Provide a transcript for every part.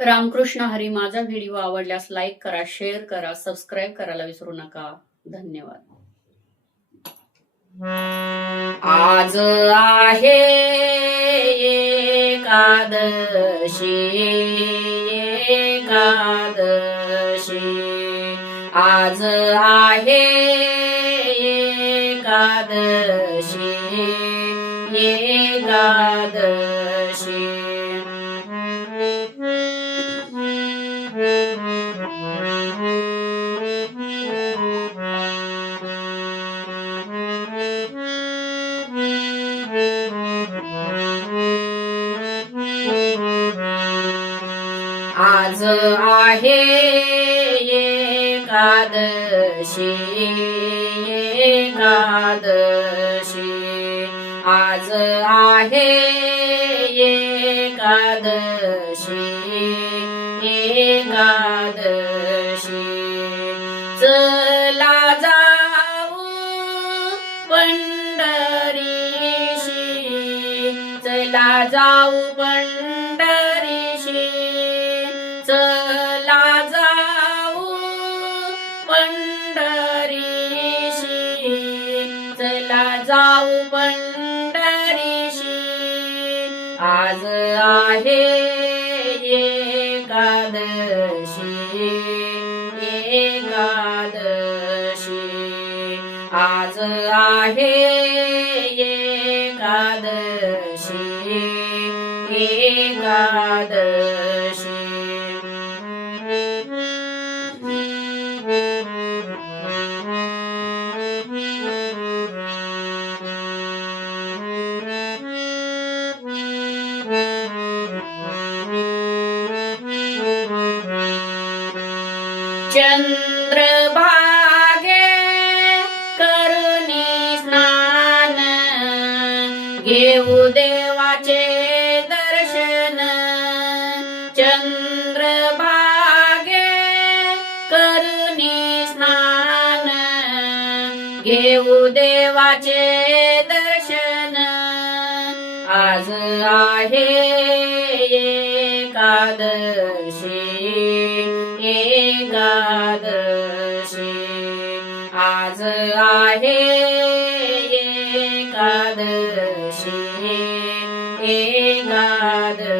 रामकृष्ण हरी. माझा व्हिडिओ आवडल्यास लाईक करा, शेअर करा, सबस्क्राईब करायला विसरू नका. धन्यवाद. आज आहे एकादशी, एकादशी. आज आहे एकादशी, एकादशी. आज आहे एकादशी, एकादशी. आज आहे एकादशी, एकादशी. चला जाऊ पंढरीशी, चला जाऊ पंढरीशी. चला जाऊ पंढरीशी, चला जाऊ पंढरीशी. आज आहे एकादशी, एकादशी. आज आहे एकादशी, एकादशी. चंद्रभागे करुणी स्नान, घेऊ देवाचे दर्शन. चंद्रभागे करुणी स्नान, घेऊ देवाचे दर्शन. आज आहे एकादशी, एकादशी. आज आहे एकादशी, एकादशी.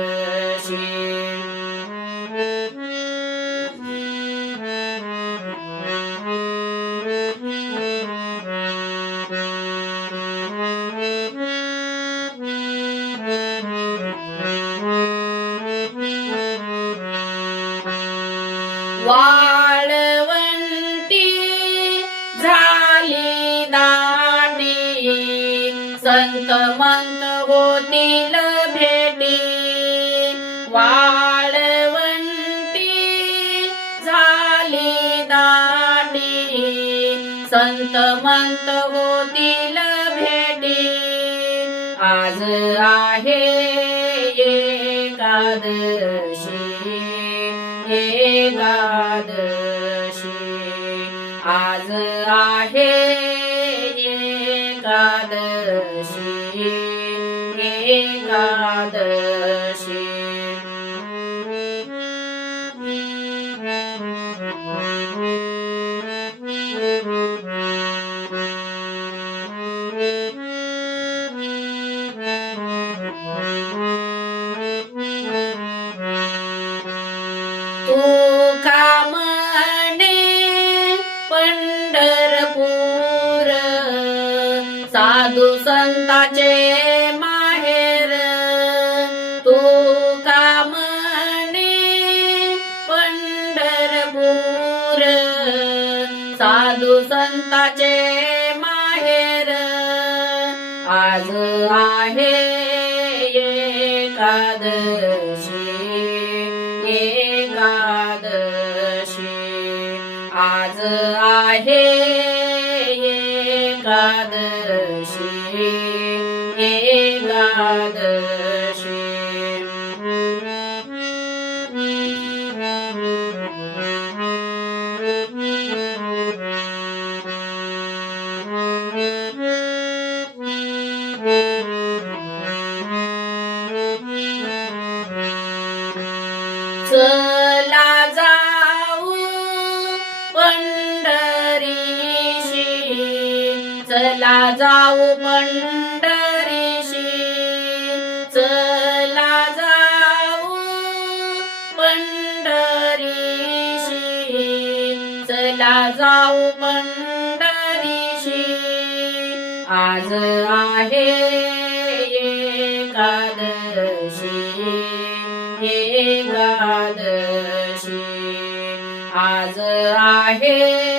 वाळवंटी झाली दाटी, संत मंत होतील भेटी. वाळवंटी झाली दाटी, संत मंत होतील भेटी. आज आहे एकादशी, एकादशी. आज आहे एकादशी, एकादशी. तुका म्हणे पंढरपूर, साधू संताचे माहेर. तुका म्हणे पंढरपूर, साधू संताचे माहेर. आज आहे एकादशी, एकादशी. आज आहे एकादशी, एकादशी. चला जाऊ पंढरीशी, चला जाऊ पंढरीशी, चला जाऊ पंढरीशी, चला जाऊ पंढरीशी. आज आहे एकादशी, एकादशी, आज आहे